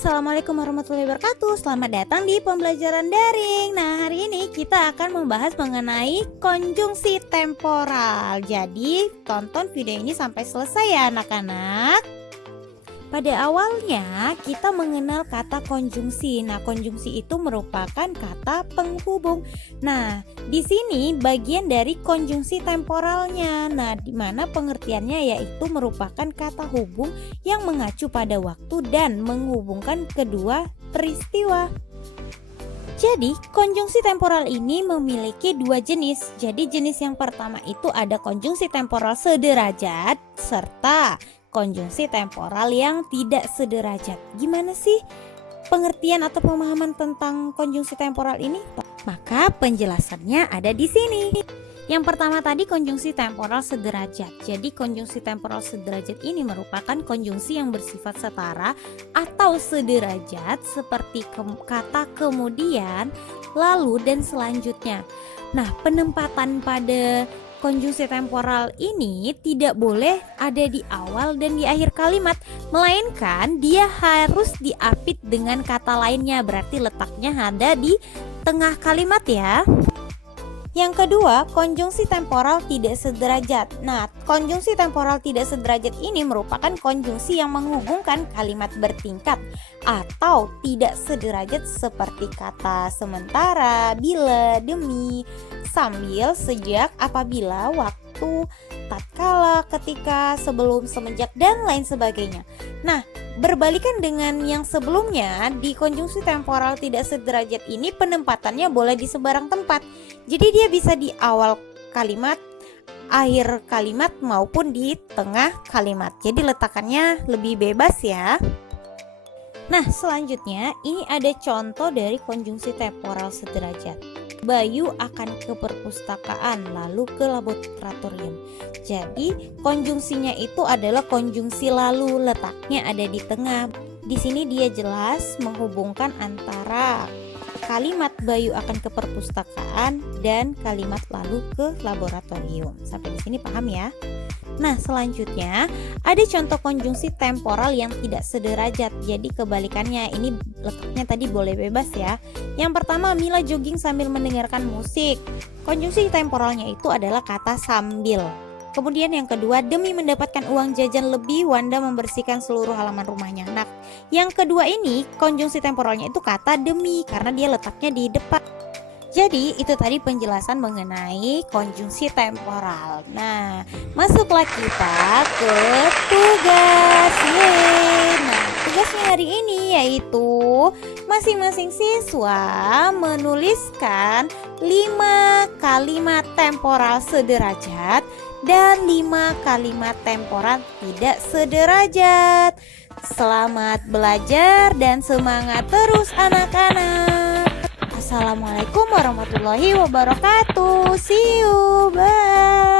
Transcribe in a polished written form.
Assalamualaikum warahmatullahi wabarakatuh. Selamat datang di pembelajaran daring. Nah, hari ini kita akan membahas mengenai konjungsi temporal. Jadi, tonton video ini sampai selesai ya anak-anak. Pada awalnya kita mengenal kata konjungsi. Nah, konjungsi itu merupakan kata penghubung. Nah, di sini bagian dari konjungsi temporalnya. Nah, di mana pengertiannya yaitu merupakan kata hubung yang mengacu pada waktu dan menghubungkan kedua peristiwa. Jadi, konjungsi temporal ini memiliki dua jenis. Jadi, jenis yang pertama itu ada konjungsi temporal sederajat serta konjungsi temporal yang tidak sederajat. Gimana sih pengertian atau pemahaman tentang konjungsi temporal ini? Maka penjelasannya ada di sini. Yang pertama tadi konjungsi temporal sederajat. Jadi konjungsi temporal sederajat ini merupakan konjungsi yang bersifat setara atau sederajat seperti kata kemudian, lalu, dan selanjutnya. Nah, penempatan pada konjungsi temporal ini tidak boleh ada di awal dan di akhir kalimat, melainkan dia harus diapit dengan kata lainnya. Berarti letaknya ada di tengah kalimat ya. Yang kedua, konjungsi temporal tidak sederajat. Nah, konjungsi temporal tidak sederajat ini merupakan konjungsi yang menghubungkan kalimat bertingkat atau tidak sederajat seperti kata sementara, bila, demi, sambil, sejak, apabila, waktu, tatkala, ketika, sebelum, semenjak, dan lain sebagainya. Nah, berbalikan dengan yang sebelumnya, di konjungsi temporal tidak sederajat ini penempatannya boleh di sebarang tempat. Jadi dia bisa di awal kalimat, akhir kalimat, maupun di tengah kalimat. Jadi letakannya lebih bebas ya. Nah, selanjutnya ini ada contoh dari konjungsi temporal sederajat. Bayu akan ke perpustakaan lalu ke laboratorium. Jadi konjungsinya itu adalah konjungsi lalu, letaknya ada di tengah. Di sini dia jelas menghubungkan antara kalimat Bayu akan ke perpustakaan dan kalimat lalu ke laboratorium. Sampai di sini paham ya? Nah, selanjutnya ada contoh konjungsi temporal yang tidak sederajat. Jadi kebalikannya, ini letaknya tadi boleh bebas ya. Yang pertama, Mila jogging sambil mendengarkan musik. Konjungsi temporalnya itu adalah kata sambil. Kemudian yang kedua, demi mendapatkan uang jajan lebih, Wanda membersihkan seluruh halaman rumahnya. Nah, yang kedua ini konjungsi temporalnya itu kata demi karena dia letaknya di depan. Jadi itu tadi penjelasan mengenai konjungsi temporal. Nah, masuklah kita ke tugas. Nah, tugasnya hari ini yaitu masing-masing siswa menuliskan 5 kalimat temporal sederajat dan 5 kalimat temporal tidak sederajat. Selamat belajar dan semangat terus anak-anak. Assalamualaikum warahmatullahi wabarakatuh. See you, bye.